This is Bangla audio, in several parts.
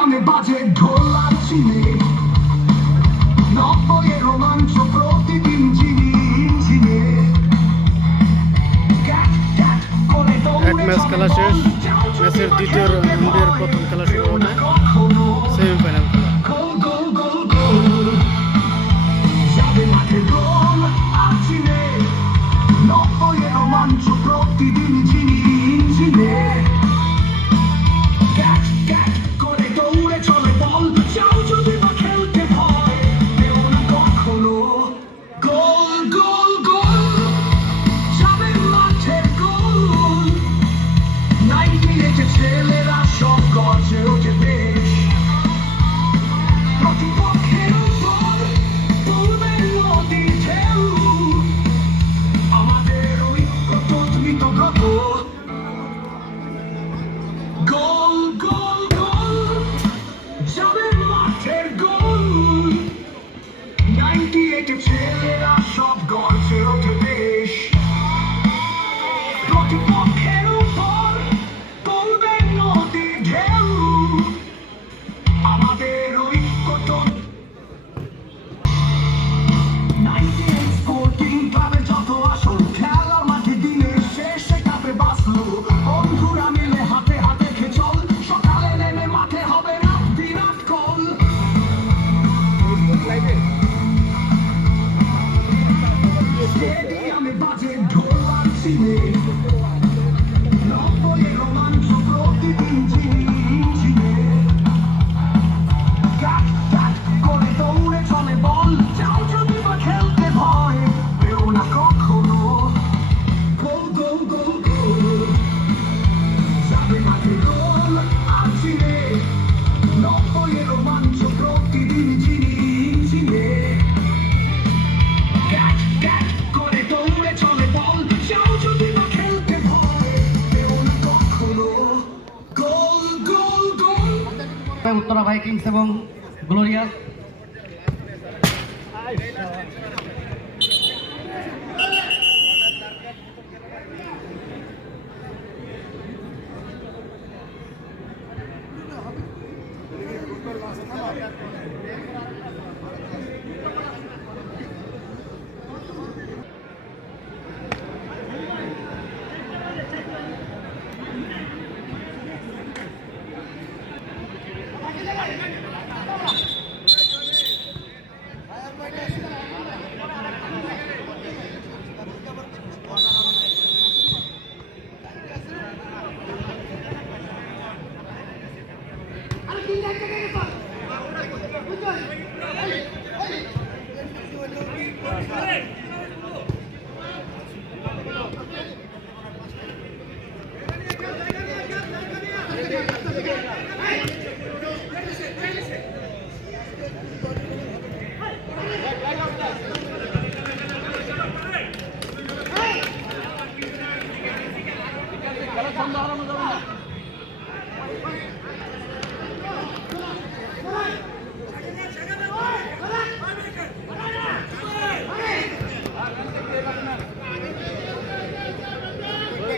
zmiany badzie golaciny No twoje romanco proti tym dziewięcinie এক ম্যাচ খেলা শেষ ম্যাচের দ্বিতীয় রাউন্ডের প্রথম খেলা শুরু হবে semifinal Thank you. Nice. Uh, Hey!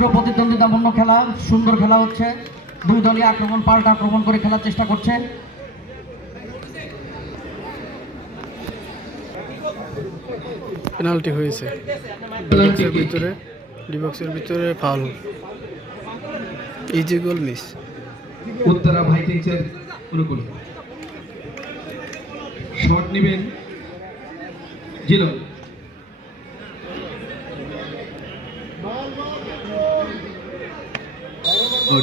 তীব্র প্রতিদ্বন্দ্বিতাপূর্ণ খেলা সুন্দর খেলা হচ্ছে। দুই দলই আক্রমণ পাল্টা আক্রমণ করে খেলার চেষ্টা করছে। পেনাল্টি হয়েছে। বক্সের ভিতরে ডিবক্সের ভিতরে foul easy goal miss Uttara ভাইকিংসের অনুকূল। শট নেবেন জিলন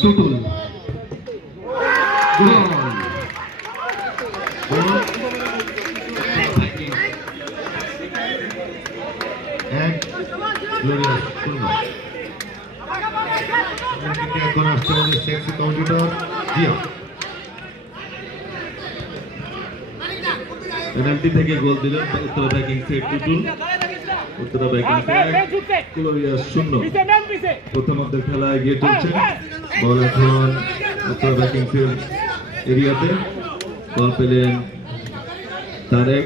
টুটুল এক এখন আসছে আমাদের সেক্সি থেকে গোল দিলেন উত্তরা ব্যাকিং সেট টুটুল উত্তরা ব্যাকিং শূন্য প্রথমার্ধের খেলায় গিয়ে চলছে বল এখন উত্তরা ব্যাকিং সেট এরিয়াতে। বল পেলেন তারেক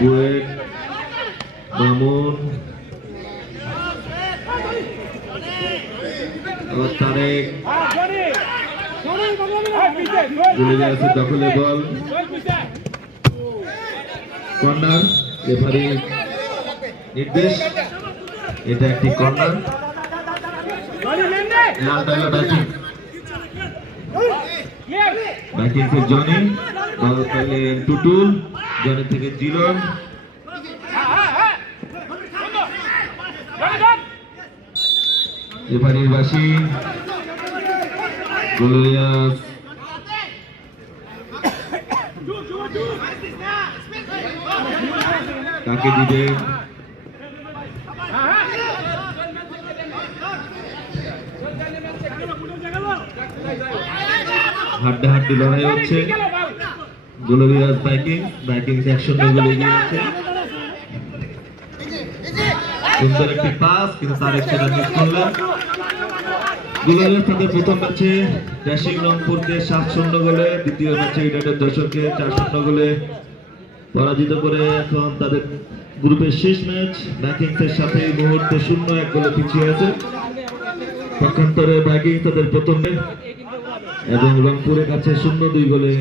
বুয়েট মামুন তারেক। আছে দখলে বল। কর্নার রেফারি নির্দেশ। এটা একটি কর্নার। লালটা হলো ব্যাটিং। ব্যাটিং থেকে জনি, বল পেলেন টুটুল, জনি থেকে জিরন রেফারির বাসি গোলিয়াস কাকে দিবে? হাড্ডাহাড্ডি লড়াই হচ্ছে। গোলবিরাজ বাইকিং বাইকিং একশো গোলে এগিয়ে আছে সুন্দর একটি পাস, কিন্তু তার একটি মিস করলেন গোলবিরাজ তাদের প্রথম ম্যাচে ড্যাশিং রংপুরকে সাত শূন্য গোলে, দ্বিতীয় ম্যাচে ইউনাইটেড দর্শককে চার শূন্য গোলে পরাজিত করে এখন তাদের গ্রুপের শেষ ম্যাচ। ব্যাকিংসের সাথে মুহূর্তে শূন্য এক গোলে পিছিয়ে আছে। পক্ষান্তরে ব্যাকিং তাদের প্রথম এবং রংপুরের কাছে শূন্য দুই গোলে।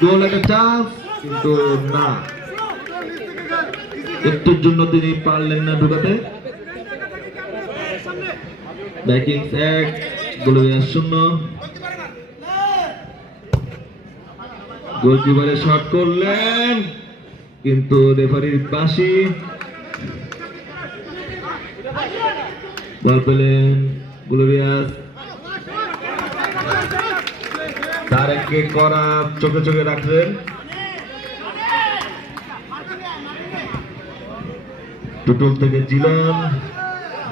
গোল একটা চান্স কিন্তু না। একটুর জন্য তিনি পারলেন না ঢুকাতে। ব্যাকিং এক গোলবিয়ার শূন্য। গোলকিপারে শট করলেন, কিন্তু রেফারির বাসি বল পেলেন গুলবিয়াস তারেককে করা চোখে চোখে রাখলেন। টুটুল থেকে জিলন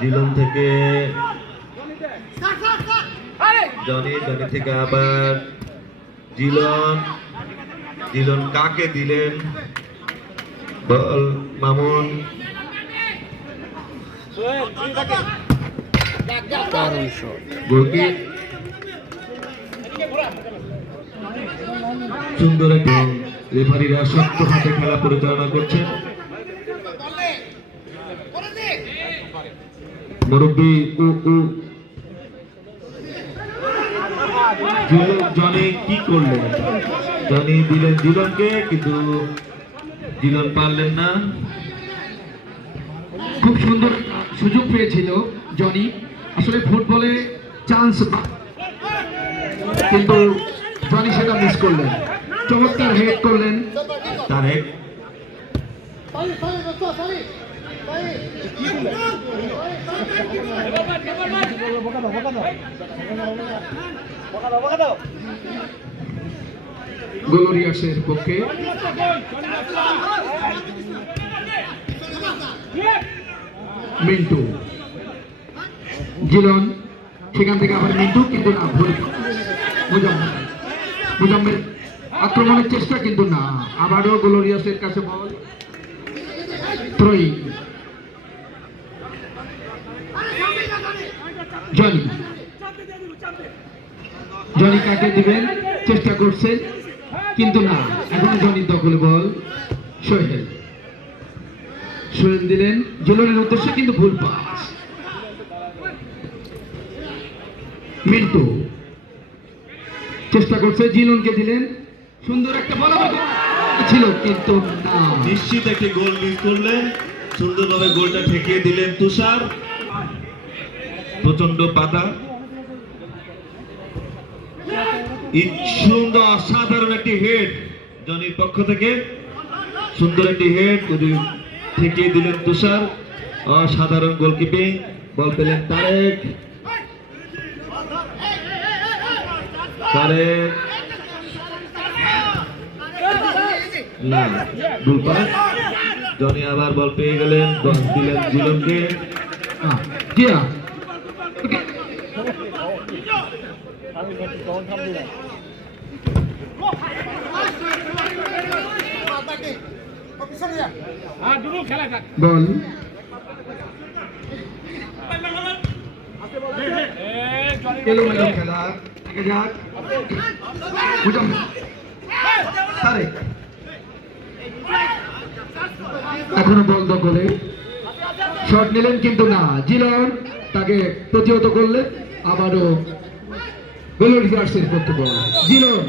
জিলন থেকে জনি জনি থেকে আবার জিলন। জিলন কাকে দিলেন? বল মামুন। গোলকি সুন্দর একটি রেফারিরা শক্ত হাতে খেলা পরিচালনা করছেন মুরব্বী জনি কি করলেন? জনি দিলেন জিলনকে কিন্তু জিলন পারলেন না। খুব সুন্দর সুযোগ পেয়েছিল জনি। আসলে ফুটবলে চান্স কিন্তু জনি সেটা মিস করলেন। চমৎকার হেড করলেন। তারেক গোলোরিয়াসের পক্ষে। মিন্টু। জিলন সেখান থেকে আবার মিন্টু কিন্তু না ভুল। আক্রমণের চেষ্টা কিন্তু না। আবারও গোলোরিয়াসের কাছে বল। Throwing Johnny. জনি কাকে দিবেন? চেষ্টা করছেন কিন্তু না, এখন জনির দখলে বল সোহেল। সোহেল দিলেন। জুলনের উদ্দেশ্যে কিন্তু ভুল পাস। মিন্টু। চেষ্টা করছে, জিলনকে দিলেন। সুন্দর একটা বল ছিল, কিন্তু নিশ্চিত একটি গোল মিস করলেন। সুন্দরভাবে গোলটা ঠেকিয়ে দিলেন তুষার। প্রচণ্ড বাধা। সুন্দর অসাধারণ একটি হেড জনির পক্ষ থেকে। সুন্দর একটি হেড ঠেকিয়ে দিলেন তুষার। অসাধারণ গোলকিপিং বল পেলেন তারেক। তারেক না ভুল পাস জনি আবার বল পেয়ে গেলেন বল দিলেন জিলনকে আহ, জিয়া বল। খেলা। থেকে যাক। তারেক এখনও বল দখলে। শট নিলেন কিন্তু না। জিলন তাকে প্রতিহত করলেন। আবারও বেলুন রিভার্সের করতে পারলেন জিলন।